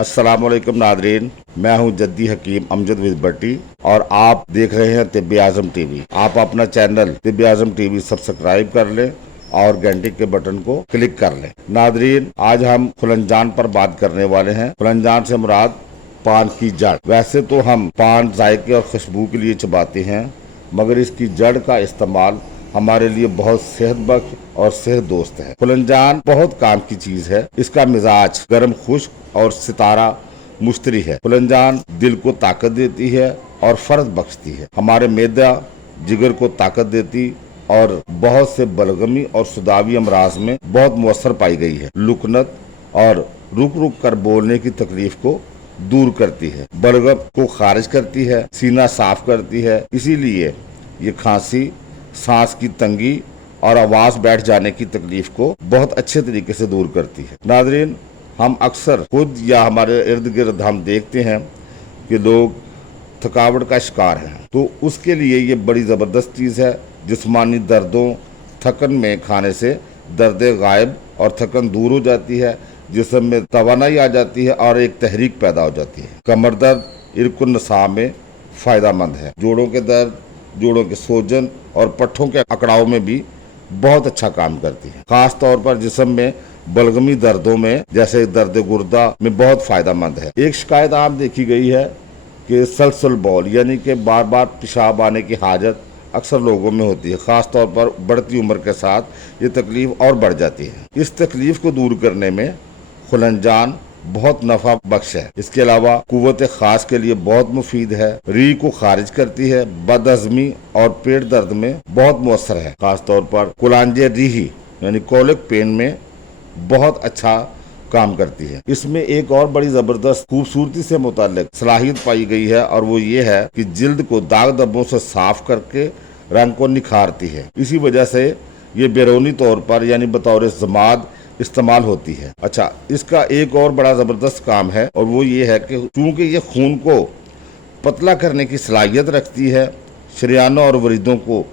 अस्सलाम वालेकुम नादरीन, मैं हूं जद्दी हकीम अमजद विजबट्टी और आप देख रहे हैं तिब्बे आजम टीवी। आप अपना चैनल तिब्बे आजम टीवी सब्सक्राइब कर लें और घंटी के बटन को क्लिक कर लें। नादरीन, आज हम खुलंजान पर बात करने वाले हैं। खुलंजान से मुराद पान की जड़। वैसे तो हम पान जायके और खुशबू के लिए चबाते हैं, मगर इसकी जड़ का इस्तेमाल हमारे लिए बहुत सेहत बख्श और सेहत दोस्त है। खुलंजान बहुत काम की चीज है। इसका मिजाज गर्म खुश्क और सितारा मुश्तरी है। खुलंजान दिल को ताकत देती है और फर्ज बख्शती है। हमारे मैदा जिगर को ताकत देती और बहुत से बलगमी और सुदावी अमराज में बहुत मुअस्सर पाई गई है। लुकनत और रुक रुक कर बोलने की तकलीफ को दूर करती है, बलगम को खारिज करती है, सीना साफ करती है। इसीलिए ये खांसी, सांस की तंगी और आवाज बैठ जाने की तकलीफ को बहुत अच्छे तरीके से दूर करती है। नादरीन, हम अक्सर खुद या हमारे इर्द गिर्द हम देखते हैं कि लोग थकावट का शिकार हैं, तो उसके लिए ये बड़ी ज़बरदस्त चीज़ है। जिस्मानी दर्दों, थकन में खाने से दर्द गायब और थकन दूर हो जाती है, जिस्म में तवानाई आ जाती है और एक तहरीक पैदा हो जाती है। कमर दर्द इरकुन नसा में फ़ायदा मंद है। जोड़ों के दर्द, जोड़ों के सोजन और पट्ठों के अकड़ाव में भी बहुत अच्छा काम करती है। खास तौर पर जिस्म में बलगमी दर्दों में, जैसे दर्द गुर्दा में बहुत फायदा मंद है। एक शिकायत आम देखी गई है कि सलसल बौल यानी कि बार बार पेशाब आने की हाजत अक्सर लोगों में होती है। खास तौर पर बढ़ती उम्र के साथ ये तकलीफ और बढ़ जाती है। इस तकलीफ को दूर करने में खुलंजान बहुत नफा बख्श है। इसके अलावा कुव्वत खास के लिए बहुत मुफीद है। री को खारिज करती है। बदहजमी और पेट दर्द में बहुत मुअस्सर है। खास तौर पर कुलांजे रीही यानी कोलिक पेन में बहुत अच्छा काम करती है। इसमें एक और बड़ी जबरदस्त खूबसूरती से मुताल्लिक सलाहियत पाई गई है, और वो ये है कि जिल्द को दाग धब्बों से साफ करके रंग को निखारती है। इसी वजह से ये बैरूनी तौर पर यानी बतौर जमाद इस्तेमाल होती है। अच्छा, इसका एक और बड़ा जबरदस्त काम है, और वो ये है कि चूंकि ये खून को पतला करने की सलाहियत रखती है, शरियानों और वरीदों को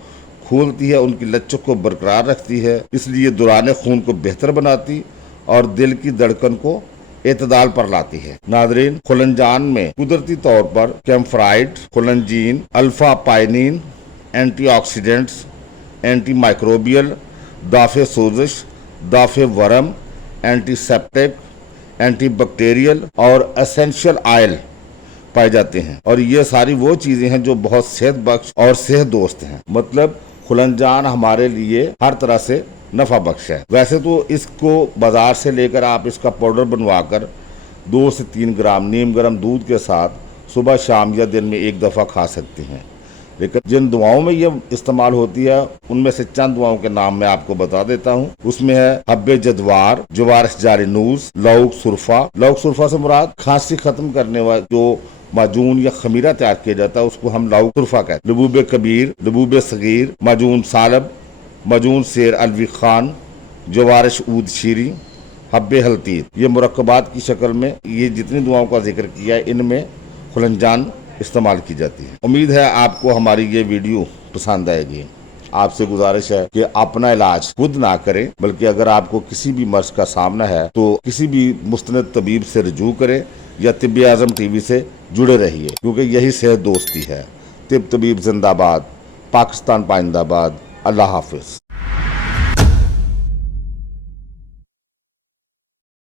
खोलती है, उनकी लचक को बरकरार रखती है, इसलिए दौरान खून को बेहतर बनाती और दिल की धड़कन को एतदाल पर लाती है। नादरीन, खुलंजान में कुदरती तौर पर कैम्फराइड, खुलंजीन, alpha pinene, antioxidants, anti microbial, दाफे सोजिश, दाफे वरम, एंटीसेप्टिक, एंटी बैक्टीरियल और एसेंशियल ऑयल पाए जाते हैं। और ये सारी वो चीजें हैं जो बहुत सेहत बख्श और सेहत दोस्त हैं। मतलब खुलंजान हमारे लिए हर तरह से नफा बख्श है। वैसे तो इसको बाजार से लेकर आप इसका पाउडर बनवाकर 2 से 3 ग्राम नीम गर्म दूध के साथ सुबह शाम या दिन में एक दफ़ा खा सकते हैं। लेकिन जिन दुआओं में ये इस्तेमाल होती है, उनमें से चंद दुआओं के नाम मैं आपको बता देता हूँ। उसमें है हब्बे जदवार, जवारश जारिनूस, लौक सुरफा। लौक सुरफा से मुराद खांसी खत्म करने वाला जो माजून या खमीरा तैयार किया जाता है, उसको हम लौक सुरफा कहते हैं। लबूबे कबीर, लबूबे सगीर, माजून सालब, माजून शेर अलवी खान, जवारश ऊद शीरी, हब्बे हल्तीत। ये मुरक्कबात की शक्ल में ये जितनी दुआओं का जिक्र किया है, इनमें खुलंजान इस्तेमाल की जाती है। उम्मीद है आपको हमारी ये वीडियो पसंद आएगी। आपसे गुजारिश है कि अपना इलाज खुद ना करें, बल्कि अगर आपको किसी भी मर्ज का सामना है तो किसी भी मुस्तनद तबीब से रजू करें या तिब्बे आजम टीवी से जुड़े रहिए, क्योंकि यही सेहत दोस्ती है। तिब तबीब जिंदाबाद, पाकिस्तान पाइंदाबाद। अल्लाह हाफिज।